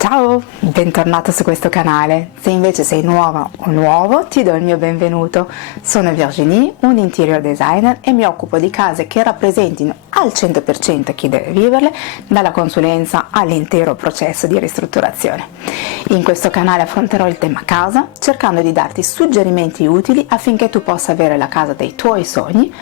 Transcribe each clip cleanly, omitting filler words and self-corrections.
Ciao, bentornato su questo canale. Se invece sei nuova o nuovo, ti do il mio benvenuto. Sono Virginie, un interior designer e mi occupo di case che rappresentino al 100% chi deve viverle, dalla consulenza all'intero processo di ristrutturazione. In questo canale affronterò il tema casa, cercando di darti suggerimenti utili affinché tu possa avere la casa dei tuoi sogni,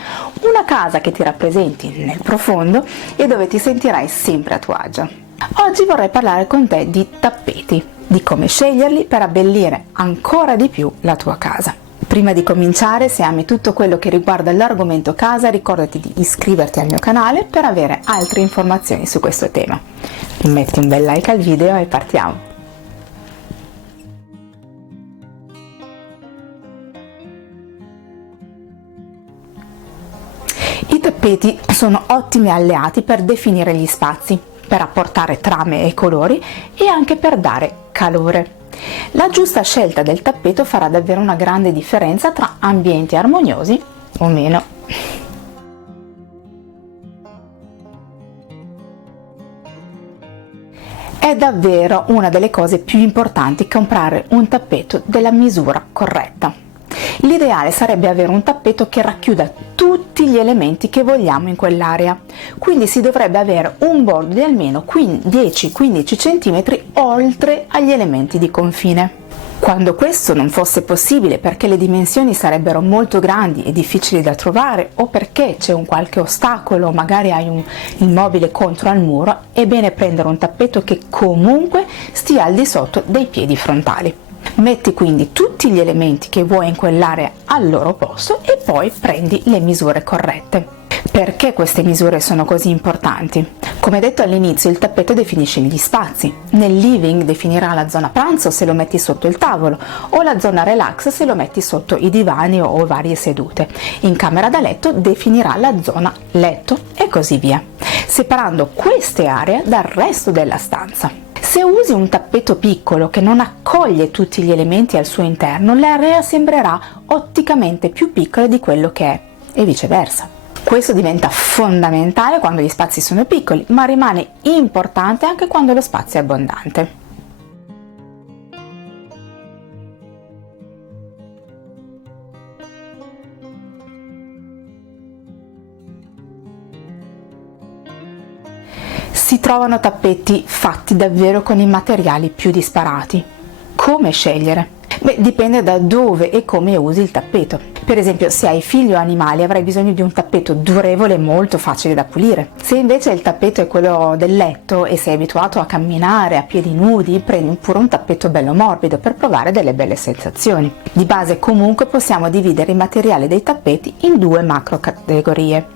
una casa che ti rappresenti nel profondo e dove ti sentirai sempre a tuo agio. Oggi vorrei parlare con te di tappeti, di come sceglierli per abbellire ancora di più la tua casa. Prima di cominciare, se ami tutto quello che riguarda l'argomento casa, ricordati di iscriverti al mio canale per avere altre informazioni su questo tema. Metti un bel like al video e partiamo! I tappeti sono ottimi alleati per definire gli spazi, per apportare trame e colori e anche per dare calore. La giusta scelta del tappeto farà davvero una grande differenza tra ambienti armoniosi o meno. È davvero una delle cose più importanti comprare un tappeto della misura corretta. L'ideale sarebbe avere un tappeto che racchiuda tutti gli elementi che vogliamo in quell'area, quindi si dovrebbe avere un bordo di almeno 10-15 cm oltre agli elementi di confine. Quando questo non fosse possibile perché le dimensioni sarebbero molto grandi e difficili da trovare o perché c'è un qualche ostacolo, magari hai il mobile contro al muro, è bene prendere un tappeto che comunque stia al di sotto dei piedi frontali. Metti quindi tutti gli elementi che vuoi in quell'area al loro posto e poi prendi le misure corrette. Perché queste misure sono così importanti? Come detto all'inizio, il tappeto definisce gli spazi. Nel living definirà la zona pranzo se lo metti sotto il tavolo o la zona relax se lo metti sotto i divani o varie sedute. In camera da letto definirà la zona letto e così via, separando queste aree dal resto della stanza. Se usi un tappeto piccolo che non accoglie tutti gli elementi al suo interno, l'area sembrerà otticamente più piccola di quello che è e viceversa. Questo diventa fondamentale quando gli spazi sono piccoli, ma rimane importante anche quando lo spazio è abbondante. Si trovano tappeti fatti davvero con i materiali più disparati. Come scegliere? Dipende da dove e come usi il tappeto. Per esempio, se hai figli o animali avrai bisogno di un tappeto durevole e molto facile da pulire. Se invece il tappeto è quello del letto e sei abituato a camminare a piedi nudi, prendi pure un tappeto bello morbido per provare delle belle sensazioni. Di base comunque possiamo dividere il materiale dei tappeti in due macro categorie.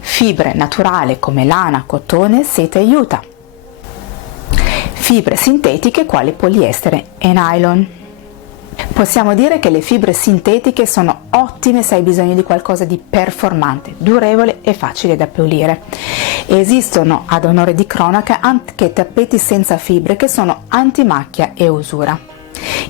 Fibre naturali come lana, cotone, seta e juta. Fibre sintetiche quali poliestere e nylon. Possiamo dire che le fibre sintetiche sono ottime se hai bisogno di qualcosa di performante, durevole e facile da pulire. Esistono, ad onore di cronaca, anche tappeti senza fibre che sono antimacchia e usura.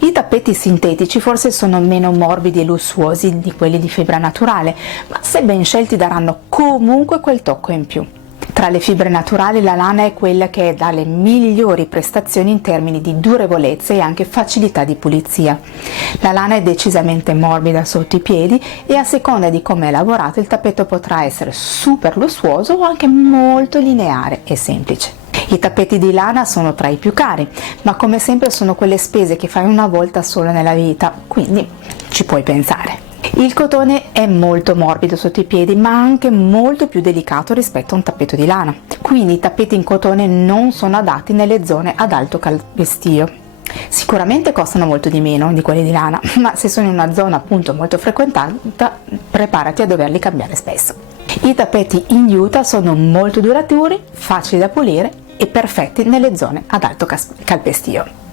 I tappeti sintetici forse sono meno morbidi e lussuosi di quelli di fibra naturale, ma se ben scelti daranno comunque quel tocco in più. Tra le fibre naturali la lana è quella che dà le migliori prestazioni in termini di durevolezza e anche facilità di pulizia. La lana è decisamente morbida sotto i piedi e a seconda di come è lavorato il tappeto potrà essere super lussuoso o anche molto lineare e semplice. I tappeti di lana sono tra i più cari, ma come sempre sono quelle spese che fai una volta solo nella vita, quindi ci puoi pensare. Il cotone è molto morbido sotto i piedi, ma anche molto più delicato rispetto a un tappeto di lana. Quindi i tappeti in cotone non sono adatti nelle zone ad alto calpestio. Sicuramente costano molto di meno di quelli di lana, ma se sono in una zona appunto molto frequentata, preparati a doverli cambiare spesso. I tappeti in juta sono molto duraturi, facili da pulire e perfetti nelle zone ad alto calpestio.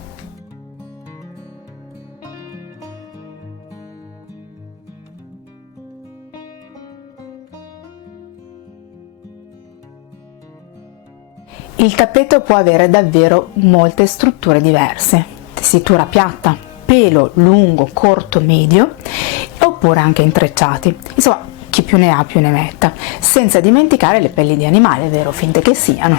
Il tappeto può avere davvero molte strutture diverse: tessitura piatta, pelo lungo, corto, medio, oppure anche intrecciati. Insomma, chi più ne ha più ne metta, senza dimenticare le pelli di animale, vero, finte che siano.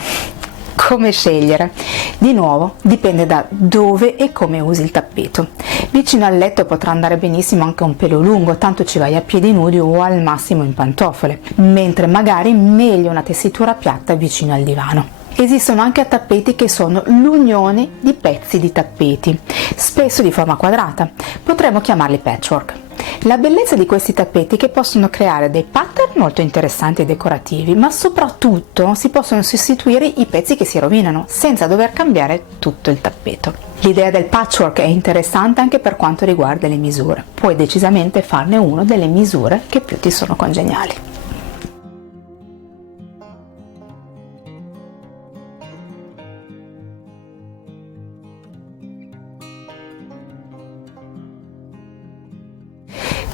Come scegliere? Di nuovo, dipende da dove e come usi il tappeto. Vicino al letto potrà andare benissimo anche un pelo lungo, tanto ci vai a piedi nudi o al massimo in pantofole, mentre magari meglio una tessitura piatta vicino al divano. Esistono anche tappeti che sono l'unione di pezzi di tappeti, spesso di forma quadrata. Potremmo chiamarli patchwork. La bellezza di questi tappeti è che possono creare dei pattern molto interessanti e decorativi, ma soprattutto si possono sostituire i pezzi che si rovinano senza dover cambiare tutto il tappeto. L'idea del patchwork è interessante anche per quanto riguarda le misure. Puoi decisamente farne uno delle misure che più ti sono congeniali.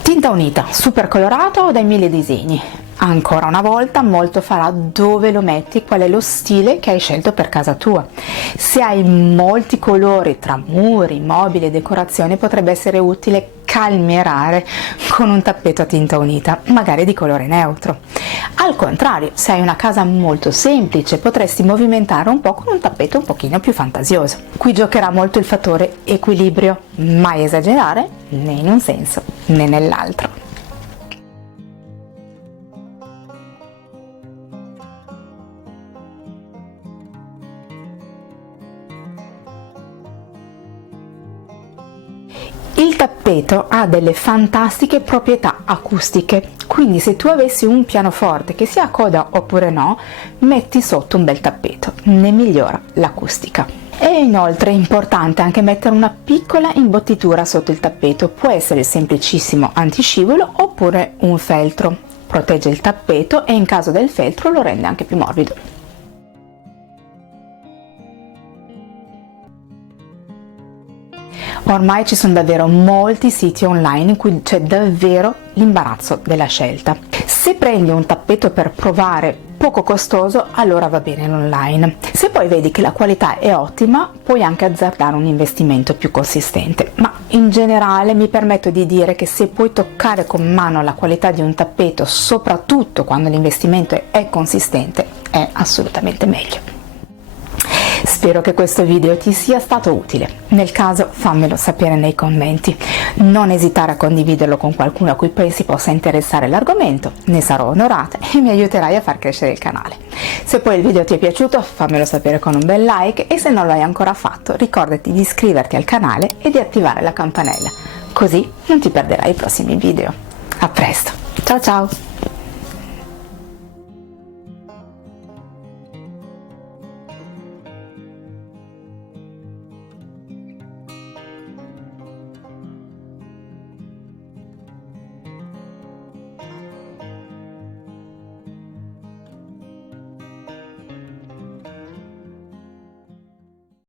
Tinta unita, super colorata o dai 1000 disegni? Ancora una volta molto farà dove lo metti, qual è lo stile che hai scelto per casa tua. Se hai molti colori tra muri, mobili e decorazioni potrebbe essere utile calmierare con un tappeto a tinta unita, magari di colore neutro. Al contrario, se hai una casa molto semplice potresti movimentare un po' con un tappeto un pochino più fantasioso. Qui giocherà molto il fattore equilibrio, mai esagerare né in un senso né nell'altro. Il tappeto ha delle fantastiche proprietà acustiche, quindi se tu avessi un pianoforte che sia a coda oppure no, metti sotto un bel tappeto, ne migliora l'acustica. È inoltre importante anche mettere una piccola imbottitura sotto il tappeto, può essere il semplicissimo antiscivolo oppure un feltro, protegge il tappeto e in caso del feltro lo rende anche più morbido. Ormai ci sono davvero molti siti online in cui c'è davvero l'imbarazzo della scelta. Se prendi un tappeto per provare poco costoso, allora va bene l'online. Se poi vedi che la qualità è ottima, puoi anche azzardare un investimento più consistente. Ma in generale mi permetto di dire che se puoi toccare con mano la qualità di un tappeto, soprattutto quando l'investimento è consistente, è assolutamente meglio. Spero che questo video ti sia stato utile, nel caso fammelo sapere nei commenti, non esitare a condividerlo con qualcuno a cui pensi possa interessare l'argomento, ne sarò onorata e mi aiuterai a far crescere il canale. Se poi il video ti è piaciuto fammelo sapere con un bel like e se non lo hai ancora fatto ricordati di iscriverti al canale e di attivare la campanella, così non ti perderai i prossimi video. A presto, ciao ciao!